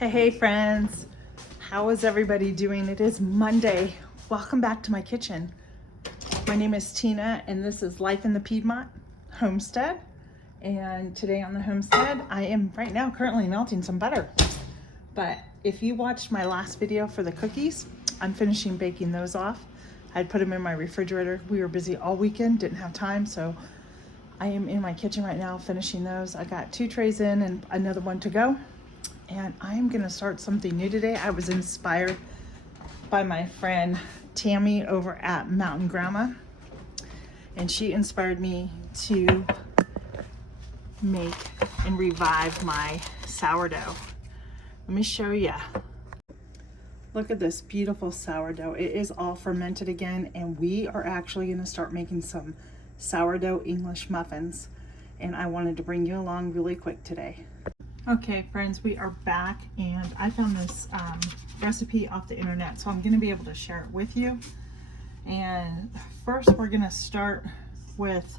Hey friends, how is everybody doing? It is Monday. Welcome back to my kitchen. My name is Tina and this is Life in the Piedmont Homestead. And today on the homestead, I am right now currently melting some butter. But if you watched my last video for the cookies, I'm finishing baking those off. I'd put them in my refrigerator. We were busy all weekend, didn't have time, so I am in my kitchen right now finishing those. I got 2 trays in and another one to go. And I'm gonna start something new today. I was inspired by my friend Tammy over at Mountain Grandma. And she inspired me to make and revive my sourdough. Let me show you. Look at this beautiful sourdough. It is all fermented again, and we are actually gonna start making some sourdough English muffins. And I wanted to bring you along really quick today. Okay friends, we are back and I found this recipe off the internet, so I'm going to be able to share it with you. And first we're going to start with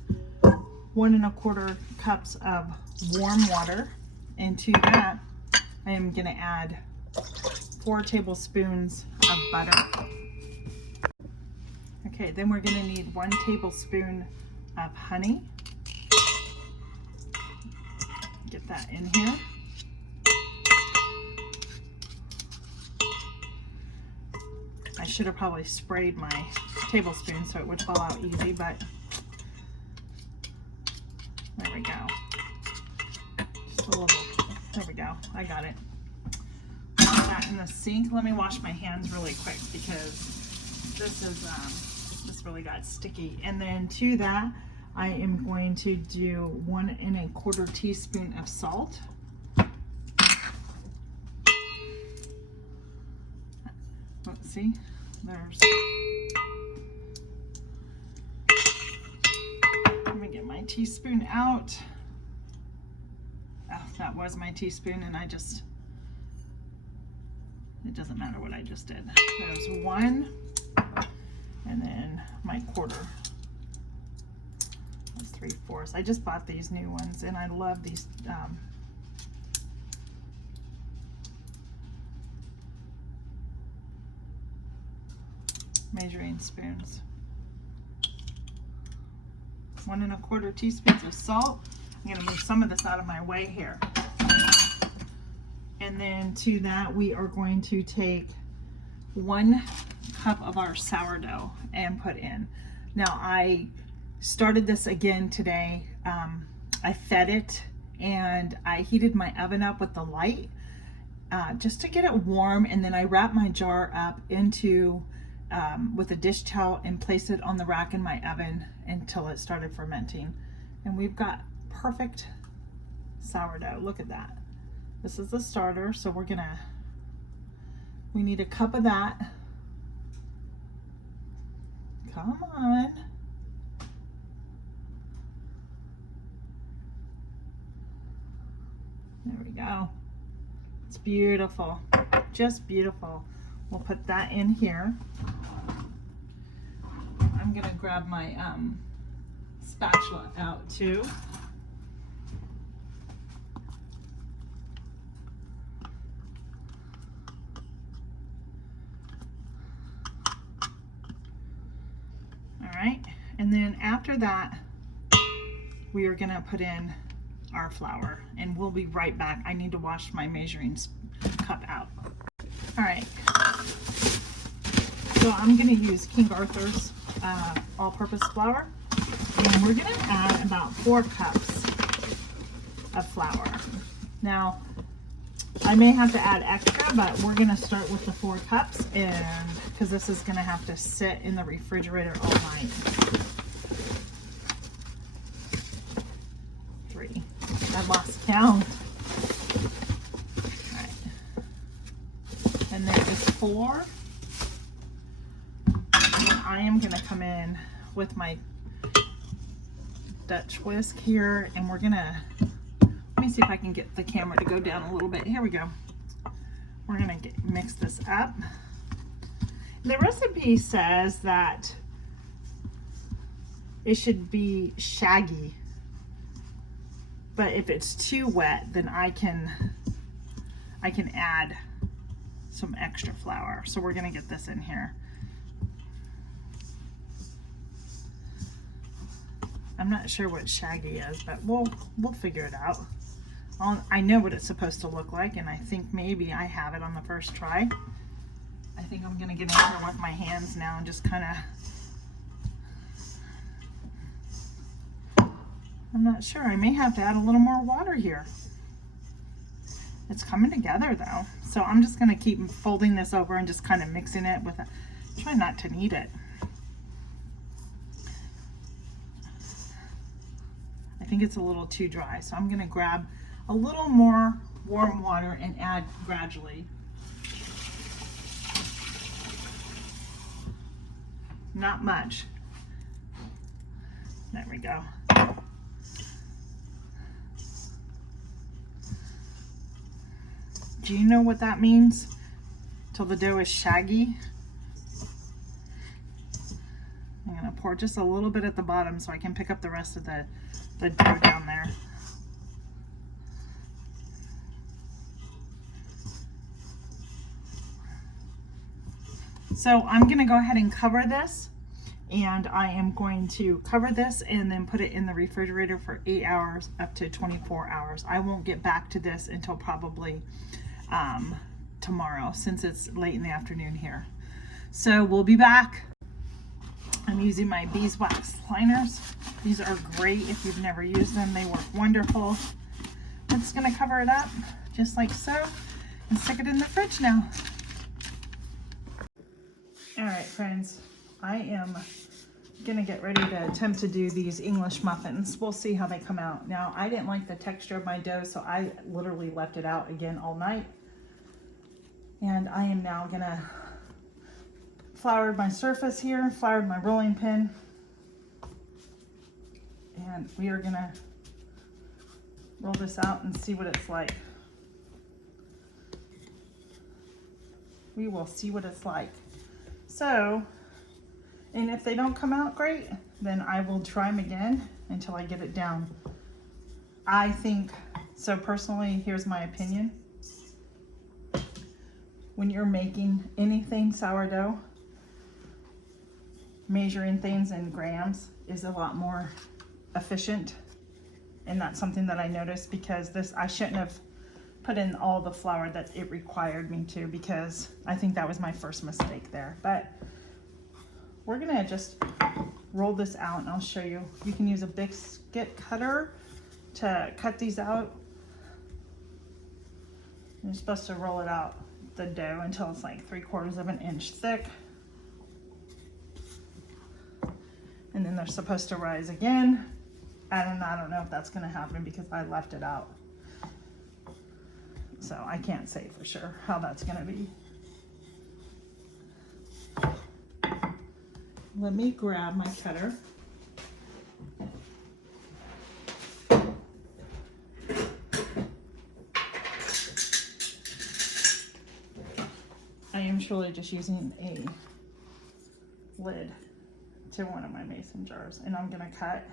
1 1/4 cups of warm water. And to that I am going to add 4 tablespoons of butter. Okay, then we're going to need 1 tablespoon of honey. Get that in here. I should have probably sprayed my tablespoon so it would fall out easy, but there we go. Just a little, there we go. I got it. Put that in the sink. Let me wash my hands really quick because this is this really got sticky. And then to that, I am going to do 1 1/4 teaspoon of salt. Let's see, there's, let me get my teaspoon out. Oh, that was my teaspoon and I just, it doesn't matter what I just did. There's 1 and then my quarter. 3/4. I just bought these new ones and I love these measuring spoons. 1 1/4 teaspoons of salt. I'm going to move some of this out of my way here. And then to that we are going to take 1 cup of our sourdough and put in. Now I started this again today. I fed it and I heated my oven up with the light just to get it warm, and then I wrapped my jar up into with a dish towel and placed it on the rack in my oven until it started fermenting. And we've got perfect sourdough. Look at that. This is the starter, so we need a cup of that. Come on. There we go. It's beautiful, just beautiful. We'll put that in here. I'm gonna grab my spatula out too. All right, and then after that, we are gonna put in our flour, and we'll be right back. I need to wash my measuring cup out. All right, so I'm going to use King Arthur's all-purpose flour, and we're going to add about 4 cups of flour. Now I may have to add extra, but we're going to start with the 4 cups, and because this is going to have to sit in the refrigerator all night. 3. I lost count. All right. And there is 4. And I am going to come in with my Dutch whisk here, and we're going to, let me see if I can get the camera to go down a little bit. Here we go. We're going to mix this up. The recipe says that it should be shaggy, but if it's too wet, then I can I can add some extra flour. So we're gonna get this in here. I'm not sure what shaggy is, but we'll figure it out. I know what it's supposed to look like, and I think maybe I have it on the first try. I think I'm gonna get in here with my hands now and just kind of, I'm not sure. I may have to add a little more water here. It's coming together though. So I'm just gonna keep folding this over and just kind of mixing it with try not to knead it. I think it's a little too dry, so I'm gonna grab a little more warm water and add gradually. Not much. There we go. Do you know what that means? Till the dough is shaggy. I'm gonna pour just a little bit at the bottom so I can pick up the rest of the dough down there. So I'm gonna go ahead and cover this, and I am going to cover this and then put it in the refrigerator for 8 hours up to 24 hours. I won't get back to this until probably tomorrow, since it's late in the afternoon here. So we'll be back. I'm using my beeswax liners. These are great if you've never used them. They work wonderful. I'm just gonna cover it up just like so and stick it in the fridge now. All right, friends, I am gonna get ready to attempt to do these English muffins. We'll see how they come out. Now, I didn't like the texture of my dough, so I literally left it out again all night. And I am now gonna flour my surface here, flour my rolling pin, and we are gonna roll this out and see what it's like. We will see what it's like. So, and if they don't come out great, then I will try them again until I get it down. I think, so personally, here's my opinion. When you're making anything sourdough, measuring things in grams is a lot more efficient. And that's something that I noticed, because this, I shouldn't have put in all the flour that it required me to, because I think that was my first mistake there. But we're gonna just roll this out and I'll show you. You can use a biscuit cutter to cut these out. You're supposed to roll it out, the dough, until it's like 3/4 of an inch thick. And then they're supposed to rise again. And I don't know if that's gonna happen because I left it out. So I can't say for sure how that's gonna be. Let me grab my cutter. I am surely just using a lid to one of my mason jars, and I'm gonna cut.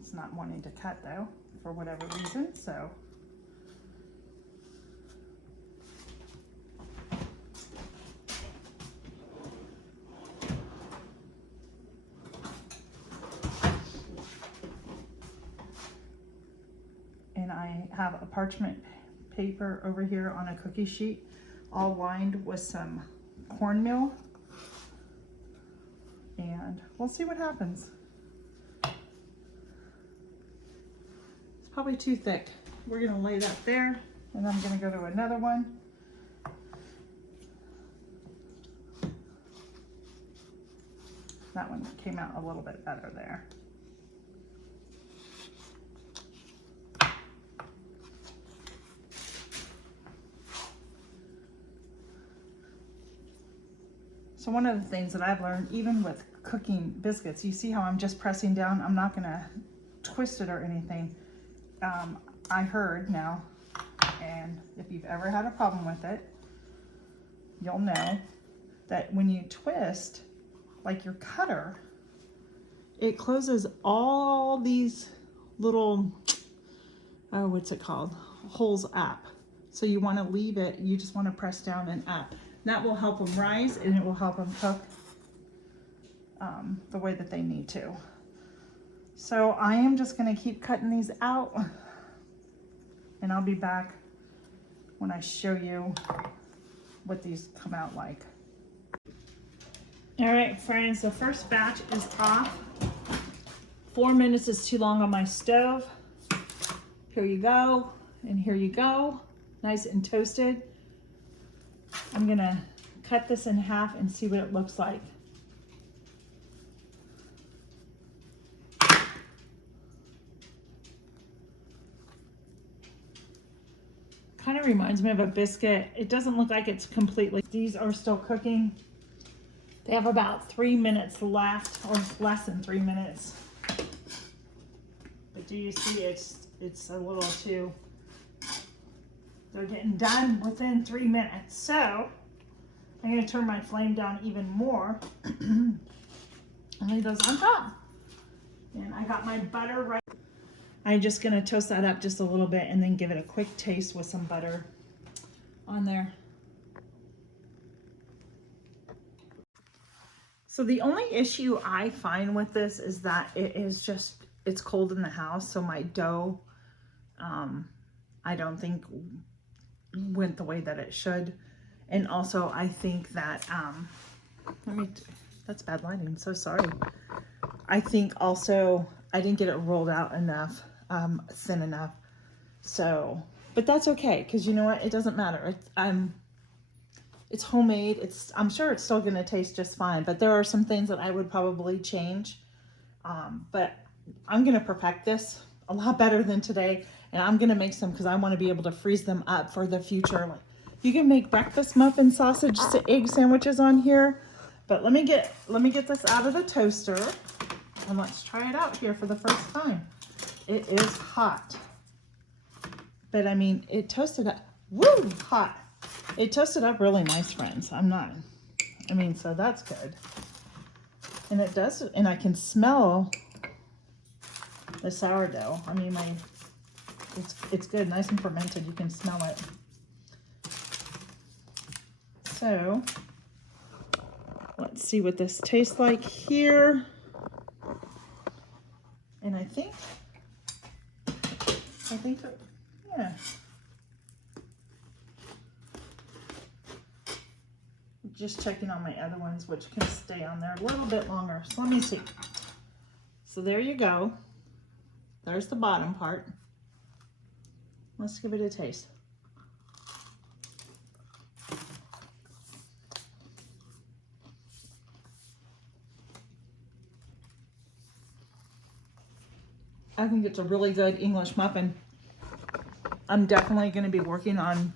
It's not wanting to cut though, for whatever reason, so. And I have a parchment paper over here on a cookie sheet, all lined with some cornmeal, and we'll see what happens. It's probably too thick. We're gonna lay that there, and I'm gonna go to another one. That one came out a little bit better there. So one of the things that I've learned, even with cooking biscuits, you see how I'm just pressing down? I'm not gonna twist it or anything. I heard now, and if you've ever had a problem with it, you'll know that when you twist, like your cutter, it closes all these little, oh, what's it called? Holes up. So you want to leave it, you just want to press down and up. That will help them rise, and it will help them cook the way that they need to. So I am just going to keep cutting these out, and I'll be back when I show you what these come out like. All right, friends, the first batch is off. 4 minutes is too long on my stove. Here you go, and here you go. Nice and toasted. I'm gonna cut this in half and see what it looks like. Kind of reminds me of a biscuit. It doesn't look like it's completely, these are still cooking. They have about 3 minutes left, or less than 3 minutes. But do you see it's a little too, they're getting done within 3 minutes. So I'm gonna turn my flame down even more and leave those on top. And I got my butter right. I'm just gonna toast that up just a little bit and then give it a quick taste with some butter on there. So the only issue I find with this is that it is just, it's cold in the house. So my dough, I don't think went the way that it should. And also I think that, that's bad lighting, so sorry. I think also I didn't get it rolled out enough, thin enough. So, but that's okay, because you know what, it doesn't matter. It's homemade. I'm sure it's still gonna taste just fine, but there are some things that I would probably change. But I'm gonna perfect this a lot better than today, and I'm gonna make some because I want to be able to freeze them up for the future. Like, you can make breakfast muffin sausage egg sandwiches on here, but let me get this out of the toaster and let's try it out here for the first time. It is hot, but I mean, it toasted up. Woo, hot. It toasted up really nice, friends. So that's good. And it does, and I can smell the sourdough. I mean, it's good, nice and fermented. You can smell it. So let's see what this tastes like here. And I think that, yeah. Just checking on my other ones, which can stay on there a little bit longer. So let me see. So there you go. There's the bottom part. Let's give it a taste. I think it's a really good English muffin. I'm definitely going to be working on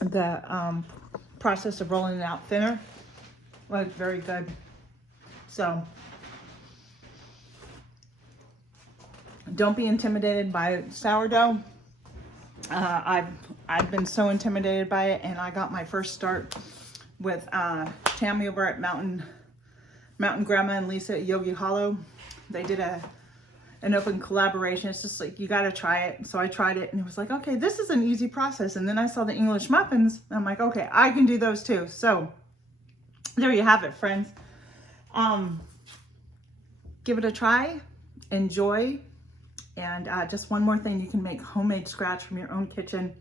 the process of rolling it out thinner. Well, it's very good. So don't be intimidated by sourdough. I've been so intimidated by it, and I got my first start with Tammy over at Mountain Grandma and Lisa at Yogi Hollow. They did an open collaboration. It's just like, you got to try it. So I tried it, and it was like, okay, this is an easy process. And then I saw the English muffins, and I'm like, okay, I can do those too. So there you have it, friends. Give it a try, enjoy. And just one more thing, you can make homemade scratch from your own kitchen.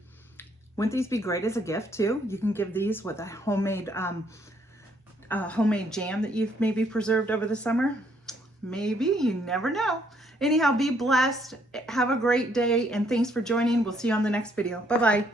Wouldn't these be great as a gift too? You can give these with a homemade jam that you've maybe preserved over the summer. Maybe, you never know. Anyhow, be blessed, have a great day, and thanks for joining. We'll see you on the next video. Bye-bye.